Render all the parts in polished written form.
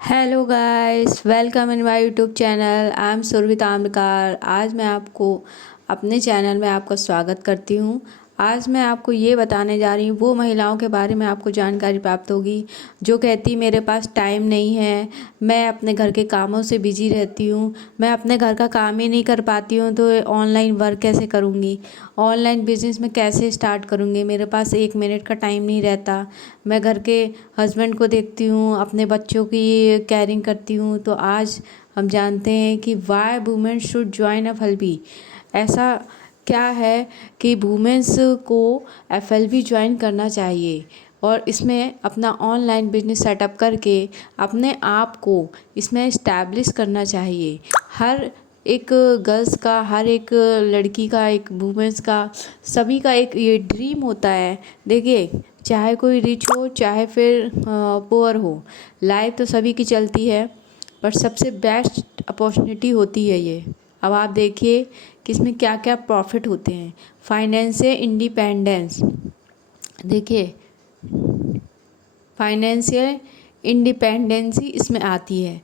Hello guys, welcome in my YouTube channel. I am Surbhit Amrakar. आज मैं आपको अपने चैनल में आपका स्वागत करती हूँ। आज मैं आपको ये बताने जा रही हूँ वो महिलाओं के बारे में आपको जानकारी प्राप्त होगी जो कहती मेरे पास टाइम नहीं है, मैं अपने घर के कामों से बिजी रहती हूँ, मैं अपने घर का काम ही नहीं कर पाती हूँ, तो ऑनलाइन वर्क कैसे करूँगी, ऑनलाइन बिजनेस में कैसे स्टार्ट करूँगी, मेरे पास 1 मिनट का टाइम नहीं रहता, मैं घर के हस्बैंड को देखती हूँ, अपने बच्चों की केयरिंग करती हूँ। तो आज हम जानते हैं कि वाई वुमेन शुड ज्वाइन एफएलबी। ऐसा क्या है कि वुमेन्स को एफएलबी ज्वाइन करना चाहिए और इसमें अपना ऑनलाइन बिजनेस सेटअप करके अपने आप को इसमें इस्टेब्लिश करना चाहिए। हर एक गर्ल्स का, हर एक लड़की का, एक वुमेन्स का, सभी का एक ये ड्रीम होता है। देखिए, चाहे कोई रिच हो चाहे फिर पुअर हो, लाइफ तो सभी की चलती है, पर सबसे बेस्ट अपॉर्चुनिटी होती है ये। अब आप देखिए कि इसमें क्या क्या प्रॉफिट होते हैं। फाइनेंशियल इंडिपेंडेंस, देखिए फाइनेंशियल इंडिपेंडेंसी इसमें आती है।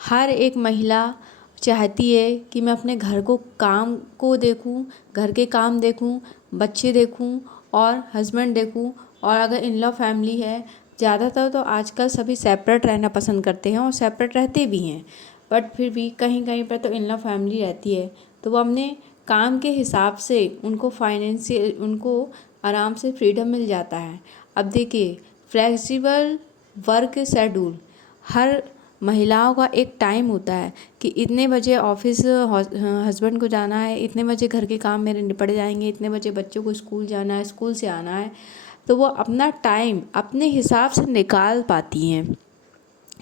हर एक महिला चाहती है कि मैं अपने घर को काम को देखूं, घर के काम देखूं, बच्चे देखूं और हस्बैंड देखूं। और अगर इन लॉ फैमिली है, ज़्यादातर तो आजकल सभी सेपरेट रहना पसंद करते हैं और सेपरेट रहते भी हैं, बट फिर भी कहीं कहीं पर तो इन लॉ फैमिली रहती है, तो वो अपने काम के हिसाब से उनको फाइनेंशियल उनको आराम से फ्रीडम मिल जाता है। अब देखिए, फ्लेक्सिबल वर्क शेड्यूल, हर महिलाओं का एक टाइम होता है कि इतने बजे ऑफिस हस्बैंड को जाना है, इतने बजे घर के काम मेरे निपट जाएंगे, इतने बजे बच्चों को स्कूल जाना है, स्कूल से आना है, तो वो अपना टाइम अपने हिसाब से निकाल पाती हैं।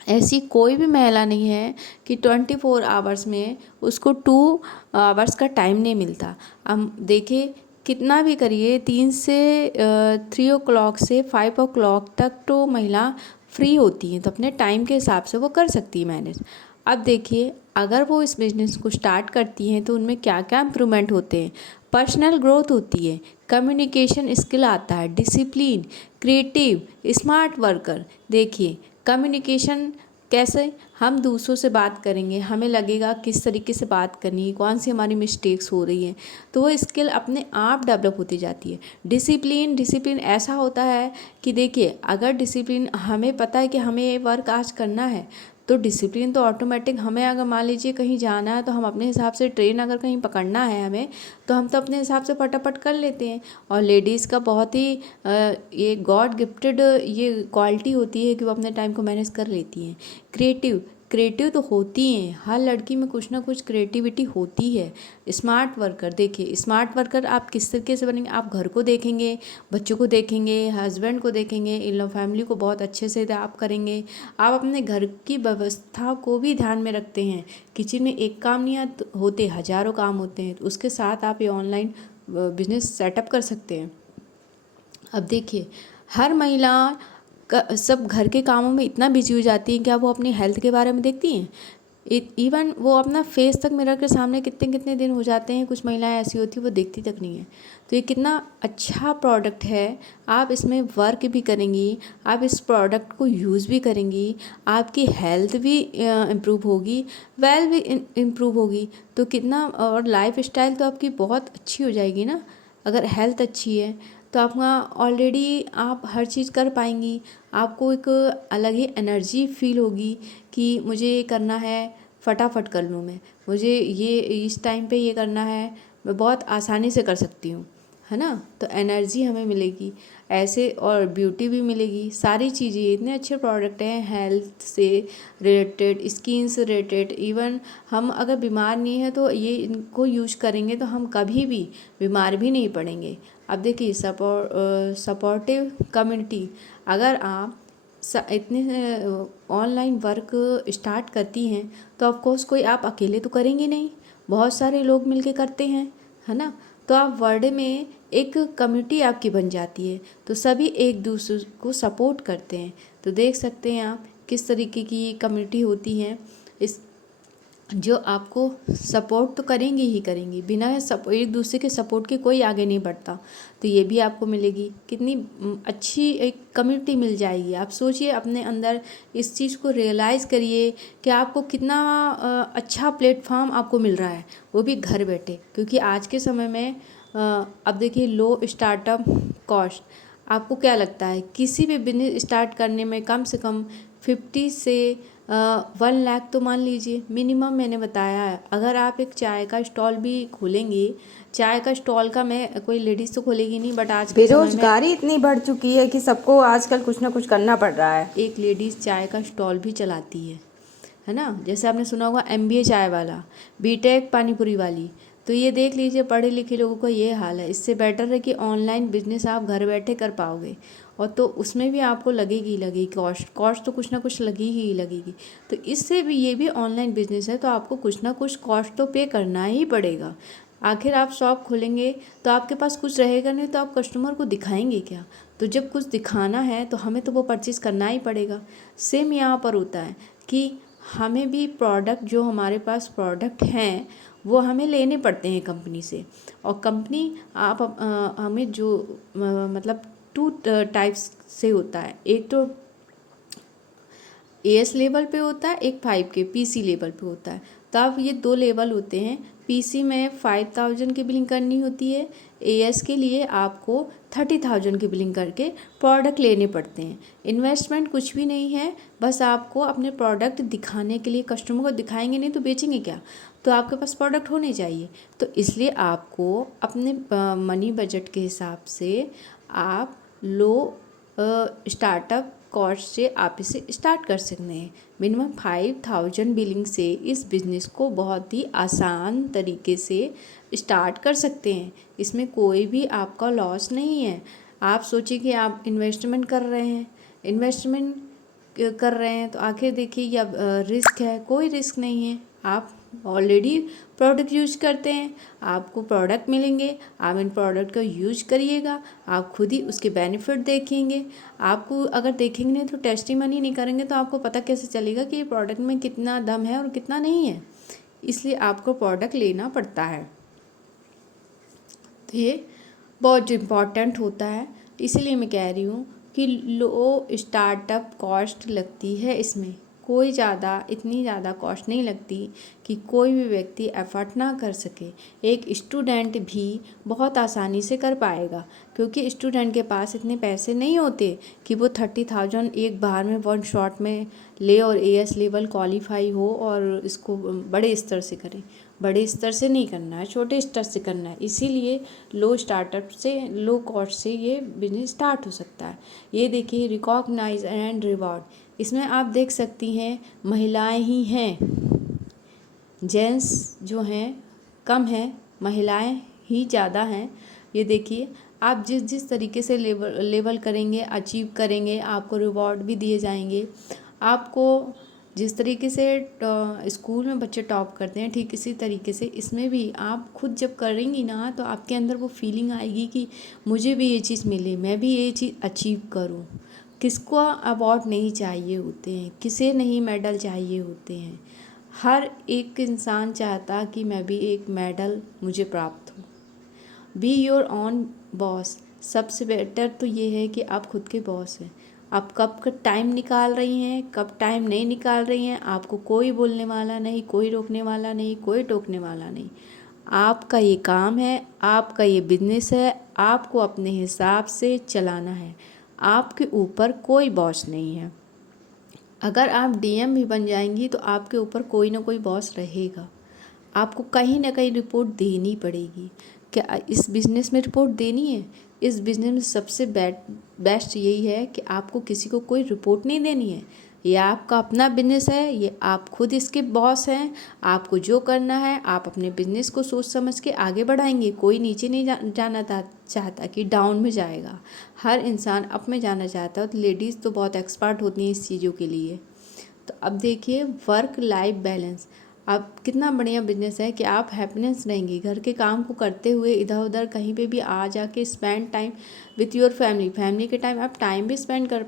ऐसी कोई भी महिला नहीं है कि 24 आवर्स में उसको 2 आवर्स का टाइम नहीं मिलता। हम देखिए, कितना भी करिए, 3 से 5 तक तो महिला फ्री होती हैं, तो अपने टाइम के हिसाब से वो कर सकती है मैनेज। अब देखिए, अगर वो इस बिज़नेस को स्टार्ट करती हैं तो उनमें क्या क्या इम्प्रूवमेंट होते हैं। पर्सनल ग्रोथ होती है, कम्युनिकेशन स्किल आता है, डिसिप्लिन, क्रिएटिव, स्मार्ट वर्कर। देखिए, कम्युनिकेशन कैसे, हम दूसरों से बात करेंगे, हमें लगेगा किस तरीके से बात करनी है, कौन सी हमारी मिस्टेक्स हो रही हैं, तो वो स्किल अपने आप डेवलप होती जाती है। डिसिप्लिन, डिसिप्लिन ऐसा होता है कि देखिए, अगर डिसिप्लिन हमें पता है कि हमें ये वर्क आज करना है, तो डिसिप्लिन तो ऑटोमेटिक हमें, अगर मान लीजिए कहीं जाना है तो हम अपने हिसाब से, ट्रेन अगर कहीं पकड़ना है हमें, तो हम तो अपने हिसाब से फटाफट कर लेते हैं। और लेडीज़ का बहुत ही ये गॉड गिफ्टेड ये क्वालिटी होती है कि वो अपने टाइम को मैनेज कर लेती हैं। क्रिएटिव, क्रिएटिव तो होती हैं, हर लड़की में कुछ ना कुछ क्रिएटिविटी होती है। स्मार्ट वर्कर, देखिए स्मार्ट वर्कर आप किस तरीके से बनेंगे, आप घर को देखेंगे, बच्चों को देखेंगे, हस्बैंड को देखेंगे, इन लोग फैमिली को बहुत अच्छे से आप करेंगे। आप अपने घर की व्यवस्था को भी ध्यान में रखते हैं। किचन में एक काम नहीं होते, हज़ारों काम होते हैं, तो उसके साथ आप ये ऑनलाइन बिजनेस सेटअप कर सकते हैं। अब देखिए, हर महिला सब घर के कामों में इतना बिजी हो जाती हैं, क्या वो अपनी हेल्थ के बारे में देखती हैं। इवन वो अपना फेस तक मिरर के सामने कितने कितने दिन हो जाते हैं, कुछ महिलाएं ऐसी होती हैं वो देखती तक नहीं है। तो ये कितना अच्छा प्रोडक्ट है। आप इसमें वर्क भी करेंगी, आप इस प्रोडक्ट को यूज़ भी करेंगी, आपकी हेल्थ भी इम्प्रूव होगी, वेल भी इम्प्रूव होगी, तो कितना, और लाइफ स्टाइल तो आपकी बहुत अच्छी हो जाएगी ना। अगर हेल्थ अच्छी है तो आपका ऑलरेडी आप हर चीज़ कर पाएंगी। आपको एक अलग ही एनर्जी फील होगी कि मुझे ये करना है, फटाफट कर लूँ मैं, मुझे ये इस टाइम पे ये करना है, मैं बहुत आसानी से कर सकती हूँ, है ना। तो एनर्जी हमें मिलेगी ऐसे, और ब्यूटी भी मिलेगी, सारी चीज़ें, इतने अच्छे प्रोडक्ट हैं हेल्थ से रिलेटेड, स्किन से रिलेटेड। इवन हम अगर बीमार नहीं है तो ये इनको यूज करेंगे तो हम कभी भी बीमार भी नहीं पड़ेंगे। अब देखिए, सपोर्टिव कम्युनिटी, अगर आप इतने ऑनलाइन वर्क स्टार्ट करती हैं तो ऑफकोर्स कोई आप अकेले तो करेंगी नहीं, बहुत सारे लोग मिलके करते हैं, है ना। तो आप वर्ल्ड में एक कम्युनिटी आपकी बन जाती है, तो सभी एक दूसरे को सपोर्ट करते हैं। तो देख सकते हैं आप किस तरीके की कम्युनिटी होती है। इस जो आपको सपोर्ट तो करेंगी ही करेंगी, बिना एक दूसरे के सपोर्ट के कोई आगे नहीं बढ़ता। तो ये भी आपको मिलेगी, कितनी अच्छी एक कम्युनिटी मिल जाएगी। आप सोचिए, अपने अंदर इस चीज़ को रियलाइज़ करिए कि आपको कितना अच्छा प्लेटफॉर्म आपको मिल रहा है, वो भी घर बैठे। क्योंकि आज के समय में अब देखिए, लो स्टार्टअप कॉस्ट, आपको क्या लगता है किसी भी बिजनेस स्टार्ट करने में कम से कम 50 से 1 लाख तो मान लीजिए मिनिमम, मैंने बताया है। अगर आप एक चाय का स्टॉल भी खोलेंगे, चाय का स्टॉल का, मैं कोई लेडीज़ तो खोलेगी नहीं, बट आज के समय में बेरोजगारी इतनी बढ़ चुकी है कि सबको आजकल कुछ ना कुछ करना पड़ रहा है। एक लेडीज़ चाय का स्टॉल भी चलाती है ना। जैसे आपने सुना होगा MBA चाय वाला, बीटेक पानीपुरी वाली। तो ये देख लीजिए, पढ़े लिखे लोगों का ये हाल है। इससे बेटर है कि ऑनलाइन बिजनेस आप घर बैठे कर पाओगे, और तो उसमें भी आपको लगेगी कॉस्ट तो कुछ ना कुछ लगेगी। तो इससे भी, ये भी ऑनलाइन बिजनेस है, तो आपको कुछ ना कुछ कॉस्ट तो पे करना ही पड़ेगा। आखिर आप शॉप खोलेंगे तो आपके पास कुछ रहेगा नहीं, तो आप कस्टमर को दिखाएंगे क्या? तो जब कुछ दिखाना है तो हमें तो वो परचेज़ करना ही पड़ेगा। सेम यहाँ पर होता है कि हमें भी प्रोडक्ट, जो हमारे पास प्रोडक्ट हैं वो हमें लेने पड़ते हैं कंपनी से। और कंपनी आप हमें जो मतलब 2 टाइप्स से होता है। एक तो AS लेवल पे होता है, एक 5 के PC लेवल पे होता है। तो अब ये 2 लेवल होते हैं। PC में 5000 की बिलिंग करनी होती है, AS के लिए आपको 30,000 की बिलिंग करके प्रोडक्ट लेने पड़ते हैं। इन्वेस्टमेंट कुछ भी नहीं है, बस आपको अपने प्रोडक्ट दिखाने के लिए, कस्टमर को दिखाएंगे नहीं तो बेचेंगे क्या? तो आपके पास प्रोडक्ट होने चाहिए। तो इसलिए आपको अपने मनी बजट के हिसाब से आप लो स्टार्टअप कॉस्ट से आप इसे स्टार्ट कर सकते हैं। मिनिमम 5000 बिलिंग से इस बिज़नेस को बहुत ही आसान तरीके से स्टार्ट कर सकते हैं। इसमें कोई भी आपका लॉस नहीं है। आप सोचिए कि आप इन्वेस्टमेंट कर रहे हैं तो आखिर देखिए, या रिस्क है? कोई रिस्क नहीं है। आप ऑलरेडी प्रोडक्ट यूज करते हैं, आपको प्रोडक्ट मिलेंगे, आप इन प्रोडक्ट का यूज करिएगा, आप खुद ही उसके बेनिफिट देखेंगे। आपको अगर देखेंगे नहीं तो टेस्टिमनी नहीं करेंगे तो आपको पता कैसे चलेगा कि ये प्रोडक्ट में कितना दम है और कितना नहीं है। इसलिए आपको प्रोडक्ट लेना पड़ता है। तो ये बहुत इम्पॉर्टेंट होता है। इसीलिए मैं कह रही हूँ कि लो स्टार्टअप कॉस्ट लगती है, इसमें कोई इतनी ज़्यादा कॉस्ट नहीं लगती कि कोई भी व्यक्ति एफर्ट ना कर सके। एक स्टूडेंट भी बहुत आसानी से कर पाएगा, क्योंकि स्टूडेंट के पास इतने पैसे नहीं होते कि वो 30,000 एक बार में 1 शॉट में ले और AS लेवल क्वालिफाई हो और इसको बड़े स्तर से करें। बड़े स्तर से नहीं करना है, छोटे स्तर से करना है। इसीलिए लो कॉस्ट से ये बिजनेस स्टार्ट हो सकता है। ये देखिए, रिकॉग्नाइज एंड रिवॉर्ड, इसमें आप देख सकती हैं महिलाएं ही हैं, जेंट्स जो हैं कम हैं, महिलाएं ही ज़्यादा हैं। ये देखिए, आप जिस जिस तरीके से लेवल करेंगे, अचीव करेंगे, आपको रिवॉर्ड भी दिए जाएंगे। आपको जिस तरीके से स्कूल में बच्चे टॉप करते हैं, ठीक इसी तरीके से इसमें भी आप खुद जब करेंगी ना, तो आपके अंदर वो फीलिंग आएगी कि मुझे भी ये चीज़ मिले, मैं भी ये चीज़ अचीव करूँ। किसको अवार्ड नहीं चाहिए होते हैं, किसे नहीं मेडल चाहिए होते हैं। हर एक इंसान चाहता कि मैं भी एक मेडल मुझे प्राप्त हो। Be your on boss. सबसे बेटर तो ये है कि आप खुद के बॉस हैं। आप कब का टाइम निकाल रही हैं, कब टाइम नहीं निकाल रही हैं, आपको कोई बोलने वाला नहीं, कोई रोकने वाला नहीं, कोई टोकने वाला नहीं। आपका ये काम है, आपका ये बिजनेस है, आपको अपने हिसाब से चलाना है। आपके ऊपर कोई बॉस नहीं है। अगर आप DM भी बन जाएंगी तो आपके ऊपर कोई ना कोई बॉस रहेगा। आपको कहीं ना कहीं रिपोर्ट देनी पड़ेगी। क्या इस बिज़नेस में रिपोर्ट देनी है? इस बिज़नेस में सबसे बेस्ट यही है कि आपको किसी को कोई रिपोर्ट नहीं देनी है। ये आपका अपना बिजनेस है, ये आप खुद इसके बॉस हैं। आपको जो करना है, आप अपने बिजनेस को सोच समझ के आगे बढ़ाएंगे। कोई नीचे नहीं जाना चाहता कि डाउन में जाएगा। हर इंसान अप में जाना चाहता है। तो लेडीज़ तो बहुत एक्सपर्ट होती हैं इस चीज़ों के लिए। तो अब देखिए, वर्क लाइफ बैलेंस, अब कितना बढ़िया बिजनेस है कि आप हैप्पीनेस रहेंगी घर के काम को करते हुए, इधर उधर कहीं पे भी आ जाके spend time with your family के टाइम आप टाइम भी स्पेंड कर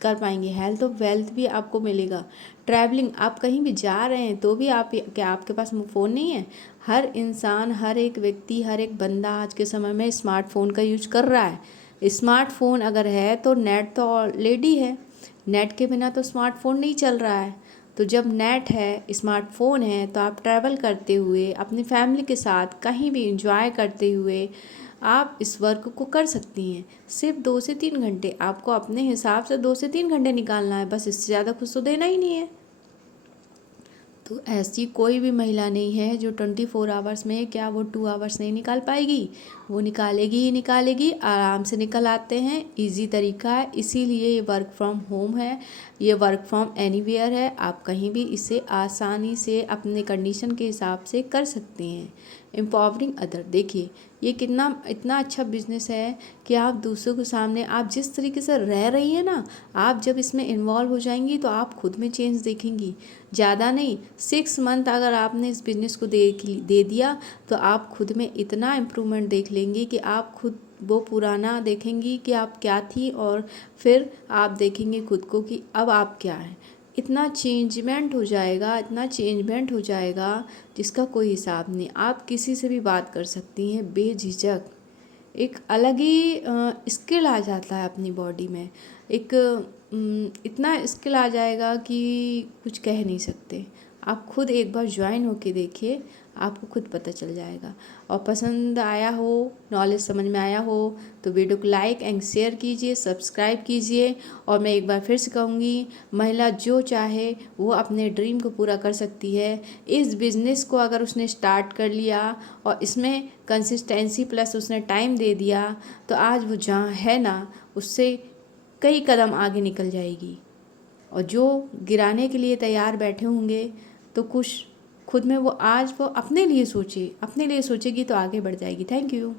कर पाएंगे। हेल्थ और वेल्थ भी आपको मिलेगा। ट्रैवलिंग, आप कहीं भी जा रहे हैं तो भी आप, क्या आपके पास फ़ोन नहीं है? हर इंसान, हर एक व्यक्ति, हर एक बंदा आज के समय में स्मार्टफोन का यूज कर रहा है। स्मार्टफोन अगर है तो नेट तो ऑलरेडी है। नेट के बिना तो स्मार्टफोन नहीं चल रहा है। तो जब नेट है, स्मार्टफोन है, तो आप ट्रैवल करते हुए अपनी फैमिली के साथ कहीं भी इंजॉय करते हुए आप इस वर्क को कर सकती हैं। सिर्फ 2 से 3 घंटे आपको अपने हिसाब से 2 से 3 घंटे निकालना है, बस इससे ज़्यादा कुछ तो देना ही नहीं है। तो ऐसी कोई भी महिला नहीं है जो 24 आवर्स में, क्या वो 2 आवर्स नहीं निकाल पाएगी? वो निकालेगी ही निकालेगी, आराम से निकल आते हैं। इजी तरीका है, इसीलिए ये वर्क फ्रॉम होम है, ये वर्क फ्रॉम एनीवेयर है। आप कहीं भी इसे आसानी से अपने कंडीशन के हिसाब से कर सकते हैं। एम्पावरिंग अदर, देखिए ये कितना इतना अच्छा बिजनेस है कि आप दूसरों के सामने, आप जिस तरीके से रह रही हैं ना, आप जब इसमें इन्वॉल्व हो जाएंगी तो आप खुद में चेंज देखेंगी। ज़्यादा नहीं, 6 मंथ अगर आपने इस बिज़नेस को दे दिया तो आप खुद में इतना इम्प्रूवमेंट देख लेंगी कि आप खुद वो पुराना देखेंगी कि आप क्या थी, और फिर आप देखेंगे खुद को कि अब आप क्या हैं। इतना चेंजमेंट हो जाएगा, इतना चेंजमेंट हो जाएगा जिसका कोई हिसाब नहीं। आप किसी से भी बात कर सकती हैं बेझिझक। एक अलग ही स्किल आ जाता है अपनी बॉडी में। एक इतना स्किल आ जाएगा कि कुछ कह नहीं सकते। आप खुद एक बार ज्वाइन होके देखिए, आपको खुद पता चल जाएगा। और पसंद आया हो, नॉलेज समझ में आया हो तो वीडियो को लाइक एंड शेयर कीजिए, सब्सक्राइब कीजिए। और मैं एक बार फिर से कहूँगी, महिला जो चाहे वो अपने ड्रीम को पूरा कर सकती है। इस बिज़नेस को अगर उसने स्टार्ट कर लिया और इसमें कंसिस्टेंसी प्लस उसने टाइम दे दिया तो आज वो जहाँ है ना, उससे कई कदम आगे निकल जाएगी। और जो गिराने के लिए तैयार बैठे होंगे तो कुछ खुद में वो, आज वो अपने लिए सोचे, अपने लिए सोचेगी तो आगे बढ़ जाएगी। Thank you.